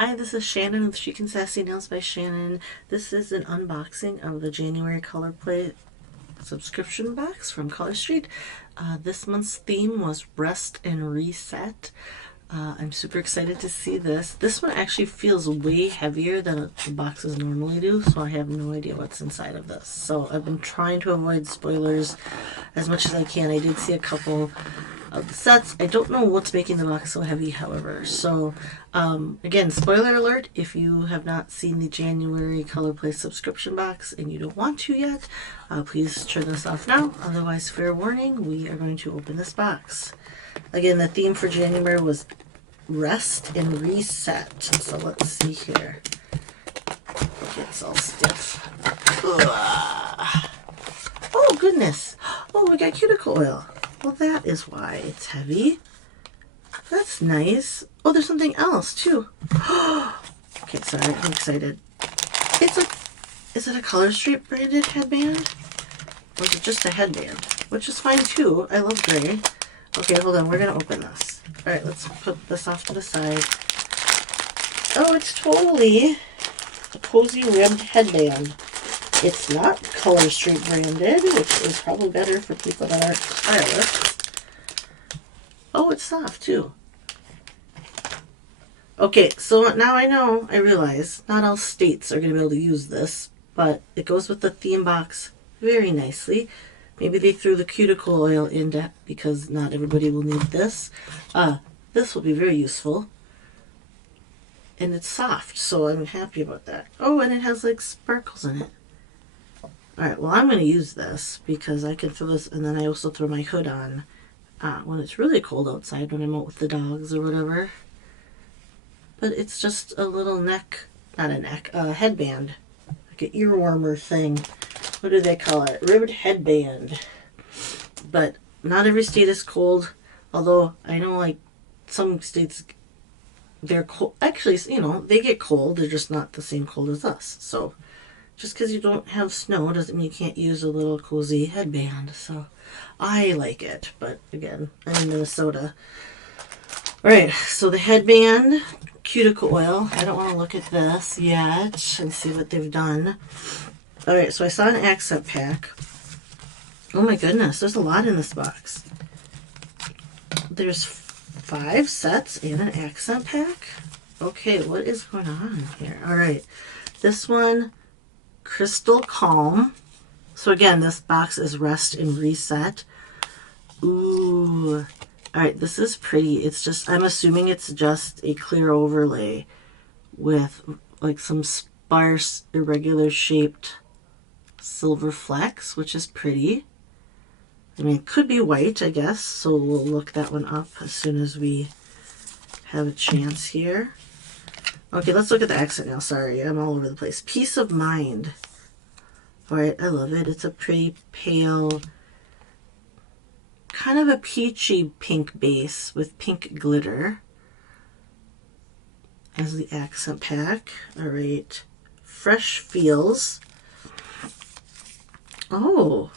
Hi, this is Shannon with Chic and Sassy Nails by Shannon. This is an unboxing of the January ColorPlay subscription box from Color Street. This month's theme was Rest and Reset. I'm super excited to see this. This one actually feels way heavier than the boxes normally do, so I have no idea what's inside of this. So I've been trying to avoid spoilers as much as I can. I did see a couple of the sets. I don't know what's making the box so heavy, however. So again, spoiler alert, if you have not seen the January ColorPlay subscription box and you don't want to yet, please turn this off now. Otherwise, fair warning, we are going to open this box. Again, the theme for January was Rest and Reset. So let's see here. Okay, it's all stiff. Ugh. Oh goodness. Oh, we got cuticle oil. Well, that is why it's heavy. That's nice. Oh, there's something else too. Okay, sorry, I'm excited. Is it a Color Street branded headband? Or is it just a headband? Which is fine too. I love gray. Okay, hold on, we're gonna open this. All right, let's put this off to the side. Oh, it's totally a cozy ribbed headband. It's not Color Street branded, which is probably better for people that aren't stylists. Oh, it's soft too. Okay, so now I realize not all states are going to be able to use this, but it goes with the theme box very nicely. Maybe they threw the cuticle oil in because not everybody will need this. This will be very useful. And it's soft, so I'm happy about that. Oh, and it has like sparkles in it. Alright, well, I'm going to use this because I can throw this, and then I also throw my hood on when it's really cold outside, when I'm out with the dogs or whatever. But it's just a little headband. Like an ear warmer thing. What do they call it? Ribbed headband. But not every state is cold, although I know like some states, they're cold. Actually, you know, they get cold, they're just not the same cold as us. So just because you don't have snow doesn't mean you can't use a little cozy headband. So I like it, but again, I'm in Minnesota. Alright, so the headband, cuticle oil. I don't want to look at this yet and see what they've done. Alright, so I saw an accent pack. Oh my goodness, there's a lot in this box. There's 5 sets and an accent pack. Okay, what is going on here? Alright, this one, Crystal Calm. So again, this box is Rest and Reset. Ooh. Alright, this is pretty. It's just, I'm assuming it's just a clear overlay with like some sparse, irregular shaped silver flecks, which is pretty. I mean, it could be white, I guess, so we'll look that one up as soon as we have a chance here. Okay, let's look at the accent now. Sorry, I'm all over the place. Peace of Mind. Alright, I love it. It's a pretty pale, kind of a peachy pink base with pink glitter as the accent pack. Alright, Fresh Feels. Oh,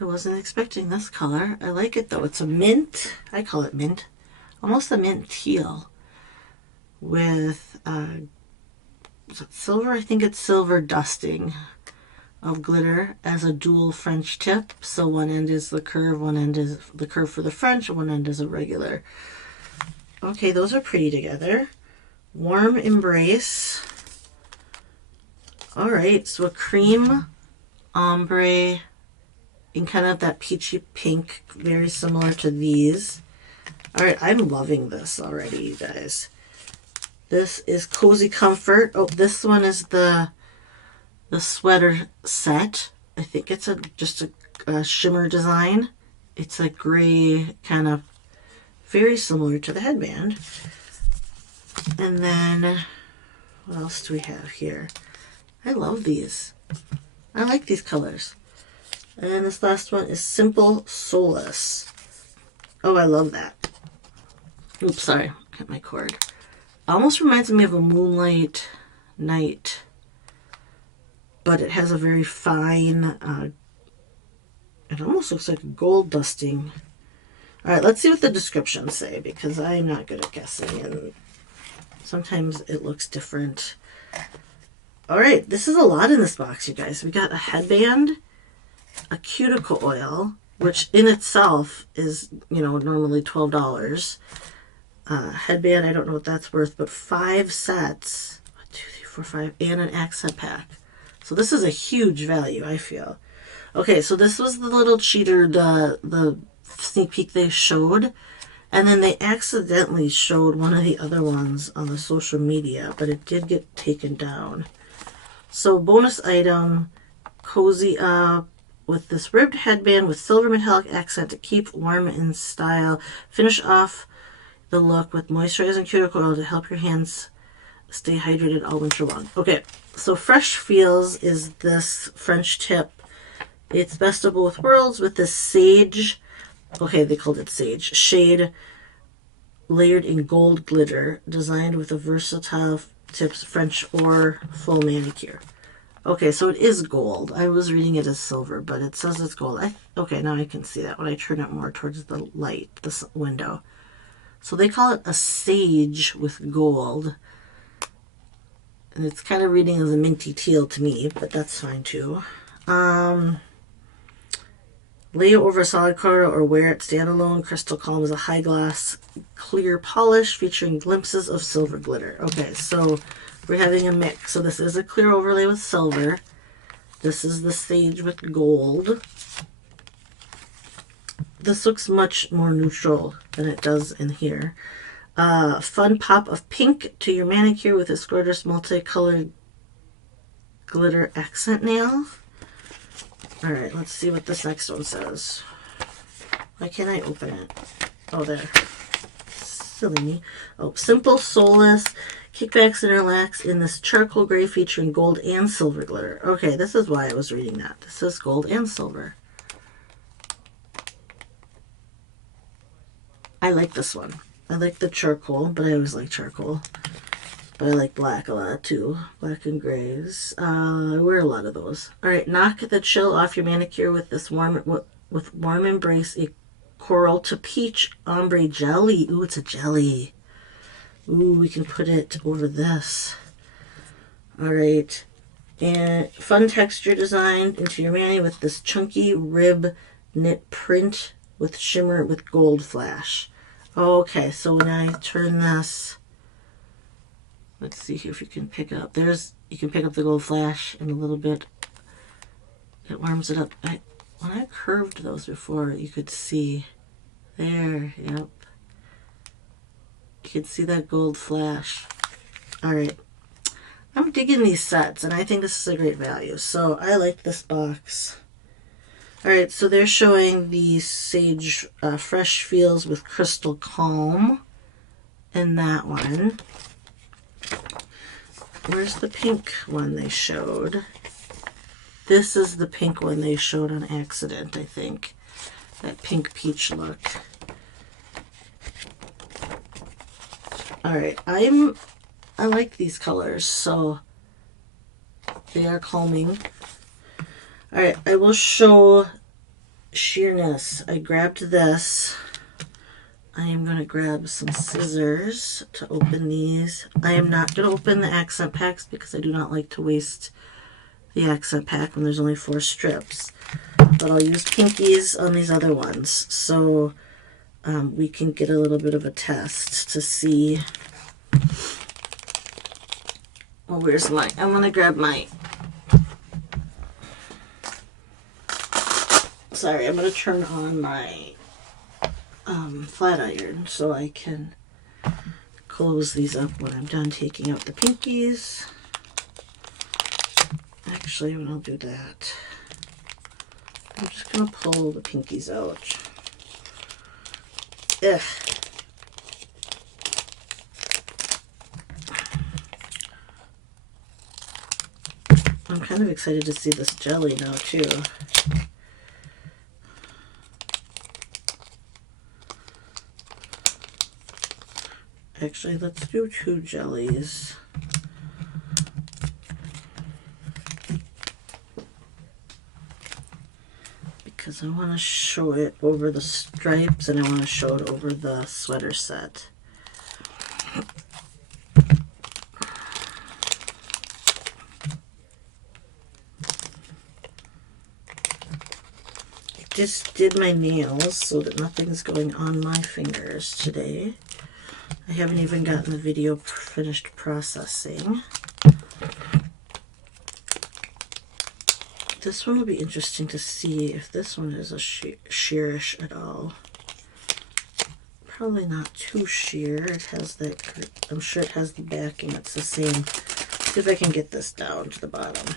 I wasn't expecting this color. I like it though. It's a mint. I call it mint. Almost a mint teal with is it silver? I think it's silver dusting of glitter as a dual French tip. So one end is the curve, one end is the curve for the French, and one end is a regular. Okay, those are pretty together. Warm Embrace. Alright, so a cream ombre in kind of that peachy pink, very similar to these. Alright, I'm loving this already, you guys. This is Cozy Comfort. Oh, this one is the sweater set. I think it's just a shimmer design. It's a gray, kind of very similar to the headband. And then what else do we have here? I love these. I like these colors. And this last one is Simple Solace. Oh, I love that. Oops, sorry. Cut my cord. Almost reminds me of a Moonlight Night, but it has a very fine, it almost looks like a gold dusting. All right, let's see what the descriptions say, because I'm not good at guessing, and Sometimes it looks different. All right, this is a lot in this box, you guys. We got a headband, a cuticle oil, which in itself is, you know, normally $12. Headband, I don't know what that's worth, but 5 sets, 1, 2, 3, 4, 5, and an accent pack. So this is a huge value, I feel. Okay, so this was the little cheater, the sneak peek they showed. And then they accidentally showed one of the other ones on the social media, but it did get taken down. So bonus item, cozy up with this ribbed headband with silver metallic accent to keep warm in style. Finish off the look with moisturizing cuticle oil to help your hands stay hydrated all winter long. Okay, so Fresh Feels is this French tip. It's best of both worlds with this sage, okay, they called it sage, shade layered in gold glitter, designed with a versatile tips French or full manicure. Okay, so it is gold. I was reading it as silver, but it says it's gold. Okay, now I can see that when I turn it more towards the light, this window. So they call it a sage with gold. And it's kind of reading as a minty teal to me, but that's fine too. Lay it over a solid color or wear it standalone. Crystal Calm is a high gloss clear polish featuring glimpses of silver glitter. Okay, so we're having a mix. So this is a clear overlay with silver. This is the sage with gold. This looks much more neutral than it does in here. Fun pop of pink to your manicure with this gorgeous multicolored glitter accent nail. All right, let's see what this next one says. Why can't I open it? Oh, there. Silly me. Oh, simple, soulless, kickbacks and relax in this charcoal gray featuring gold and silver glitter. Okay, this is why I was reading that. This is gold and silver. I like this one. I like the charcoal, but I always like charcoal. But I like black a lot too. Black and grays. I wear a lot of those. Alright, knock the chill off your manicure with this warm embrace, a coral to peach ombre jelly. Ooh, it's a jelly. Ooh, we can put it over this. Alright. And fun texture design into your mani with this chunky rib knit print with shimmer with gold flash. Okay, so when I turn this, let's see here if you can pick up. You can pick up the gold flash in a little bit. It warms it up. When I curved those before, you could see there. Yep. You can see that gold flash. All right. I'm digging these sets, and I think this is a great value. So I like this box. All right, so they're showing the Sage Fresh Feels with Crystal Calm in that one. Where's the pink one they showed? This is the pink one they showed on accident, I think. That pink peach look. All right, I like these colors, so they are calming. All right, I will show sheerness. I grabbed this. I am going to grab some scissors to open these. I am not going to open the accent packs because I do not like to waste the accent pack when there's only 4 strips. But I'll use pinkies on these other ones so we can get a little bit of a test to see. Well, where's my... I'm going to grab my... Sorry, I'm going to turn on my flat iron so I can close these up when I'm done taking out the pinkies. Actually, when I'll do that, I'm just going to pull the pinkies out. Ugh. I'm kind of excited to see this jelly now, too. Actually, let's do 2 jellies. Because I want to show it over the stripes and I want to show it over the sweater set. just did my nails so that nothing's going on my fingers today. I haven't even gotten the video finished processing. This one will be interesting to see if this one is a sheerish at all. Probably not too sheer. It has that, I'm sure it has the backing. It's the same. See if I can get this down to the bottom.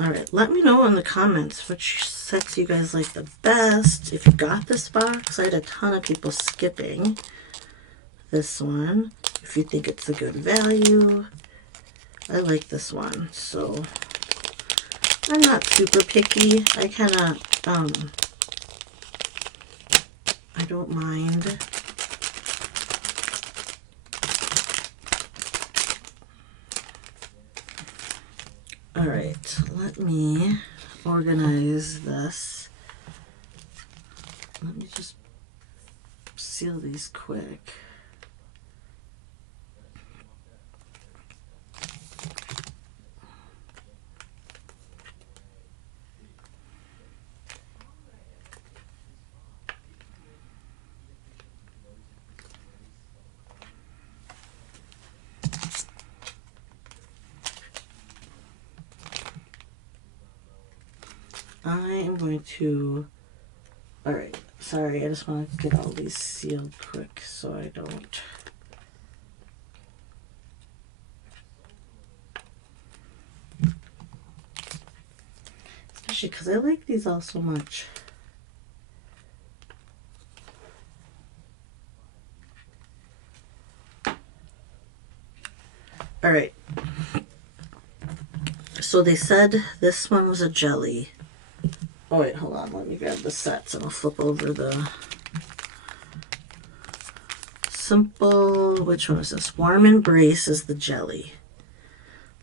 Alright, let me know in the comments which sets you guys like the best. If you got this box, I had a ton of people skipping this one. If you think it's a good value, I like this one. So I'm not super picky. I kind of, I don't mind. All right, let me organize this. Let me just seal these quick. I am going to, all right, sorry, I just want to get all these sealed quick so I don't. Especially because I like these all so much. All right. So they said this one was a jelly. Oh wait, hold on. Let me grab the sets and I'll flip over the simple. Which one is this? Warm Embrace is the jelly.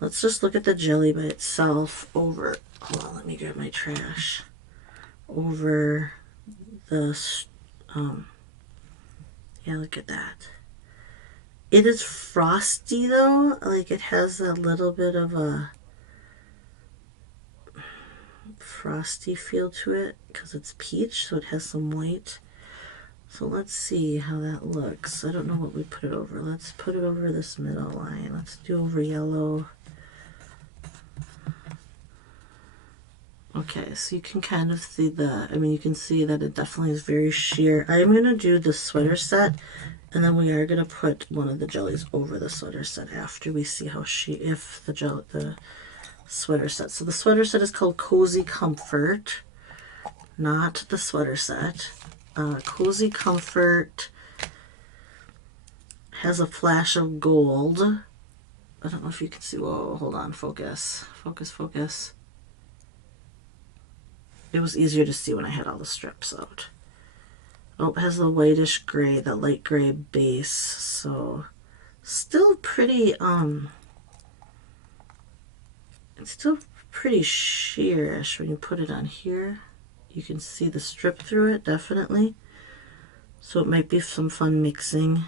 Let's just look at the jelly by itself over. Hold on, let me grab my trash. Over the, yeah, look at that. It is frosty though. Like it has a little bit of a frosty feel to it because it's peach, so it has some white. So let's see how that looks. I don't know what we put it over. Let's put it over this middle line. Let's do over yellow. Okay, so you can kind of see the, I mean, you can see that it definitely is very sheer. I'm going to do the sweater set, and then we are going to put one of the jellies over the sweater set after we see how if the sweater set. So the sweater set is called Cozy Comfort, not the sweater set. Cozy Comfort has a flash of gold. I don't know if you can see. Whoa, hold on, focus. Focus. It was easier to see when I had all the strips out. Oh, it has the whitish gray, the light gray base. So still pretty, it's still pretty sheerish when you put it on here. You can see the strip through it, definitely. So it might be some fun mixing.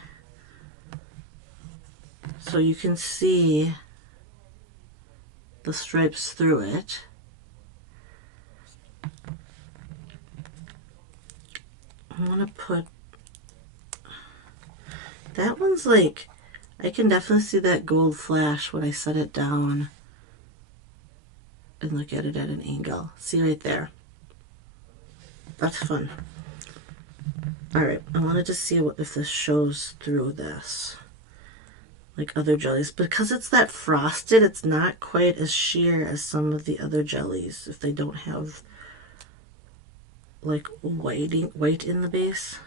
So you can see the stripes through it. I want to put, that one's like, I can definitely see that gold flash when I set it down and look at it at an angle. See right there. That's fun. All right, I wanted to see if this shows through this, like other jellies. Because it's that frosted, it's not quite as sheer as some of the other jellies if they don't have like white in the base,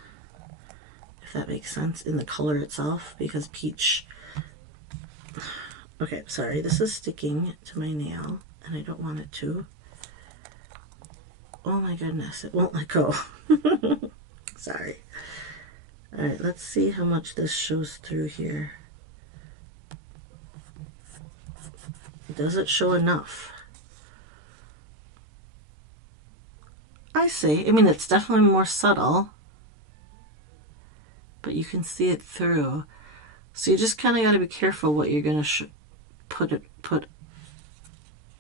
if that makes sense, in the color itself, because peach. Okay, sorry, this is sticking to my nail and I don't want it to. Oh my goodness, it won't let go. Sorry. All right, let's see how much this shows through here. Does it show enough? I see. I mean, it's definitely more subtle, but you can see it through. So you just kind of got to be careful what you're going to put.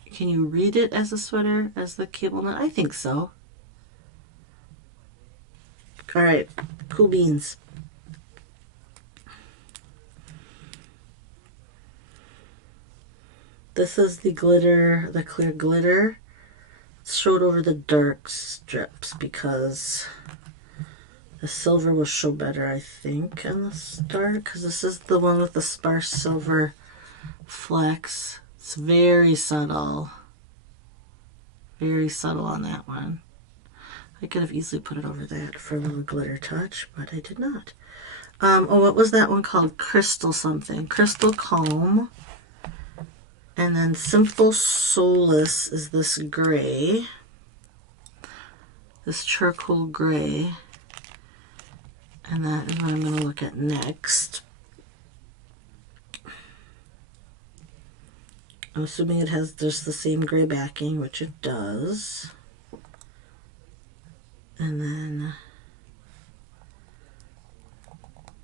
You Can you read it as a sweater, as the cable knit? I think so. All right, cool beans. This is the glitter, the clear glitter. It's showed over the dark strips because the silver will show better, I think, on the start, because this is the one with the sparse silver flecks. It's very subtle. Very subtle on that one. I could have easily put it over that for a little glitter touch, but I did not. Oh, what was that one called? Crystal something. Crystal Calm. And then Simple Solace is this gray. This charcoal gray. And that is what I'm going to look at next. I'm assuming it has just the same gray backing, which it does. And then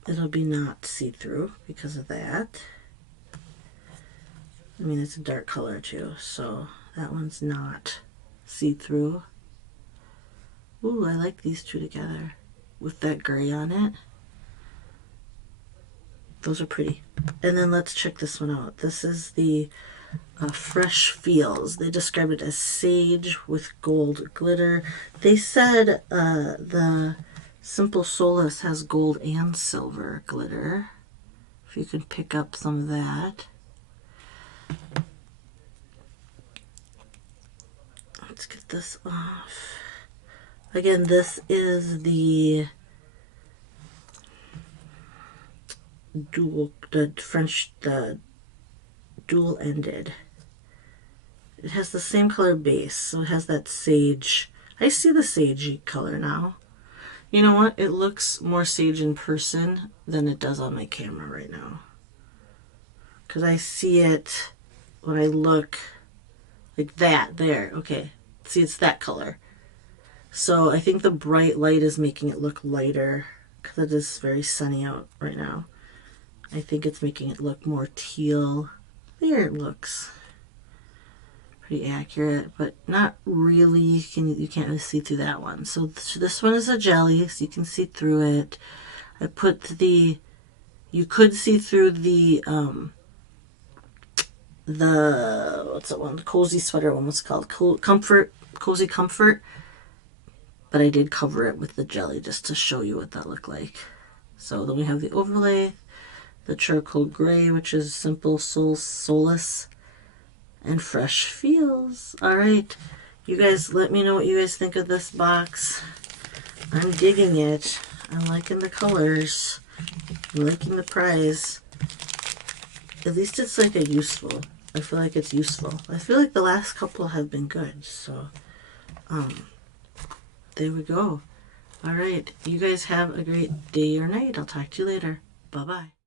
it'll be not see-through because of that. I mean, it's a dark color too, so that one's not see-through. Ooh, I like these two together with that gray on it. Those are pretty. And then let's check this one out. This is the Fresh Feels. They described it as sage with gold glitter. They said the Simple Solace has gold and silver glitter. If you can pick up some of that. Let's get this off. Again, this is the dual-ended. It has the same color base, so it has that sage. I see the sagey color now. You know what? It looks more sage in person than it does on my camera right now. Because I see it when I look like that there. Okay, see, it's that color. So I think the bright light is making it look lighter because it is very sunny out right now. I think it's making it look more teal. There it looks. Pretty accurate, but not really. You can't really see through that one. So this one is a jelly, so you can see through it. I put the, you could see through the what's that one? The cozy sweater one was called Cozy Comfort. But I did cover it with the jelly just to show you what that looked like. So then we have the overlay, the charcoal gray, which is Simple Solace, and Fresh Feels. All right, you guys, let me know what you guys think of this box. I'm digging it. I'm liking the colors. I'm liking the prize. At least it's like a useful. I feel like it's useful. I feel like the last couple have been good. So, there we go. All right. You guys have a great day or night. I'll talk to you later. Bye-bye.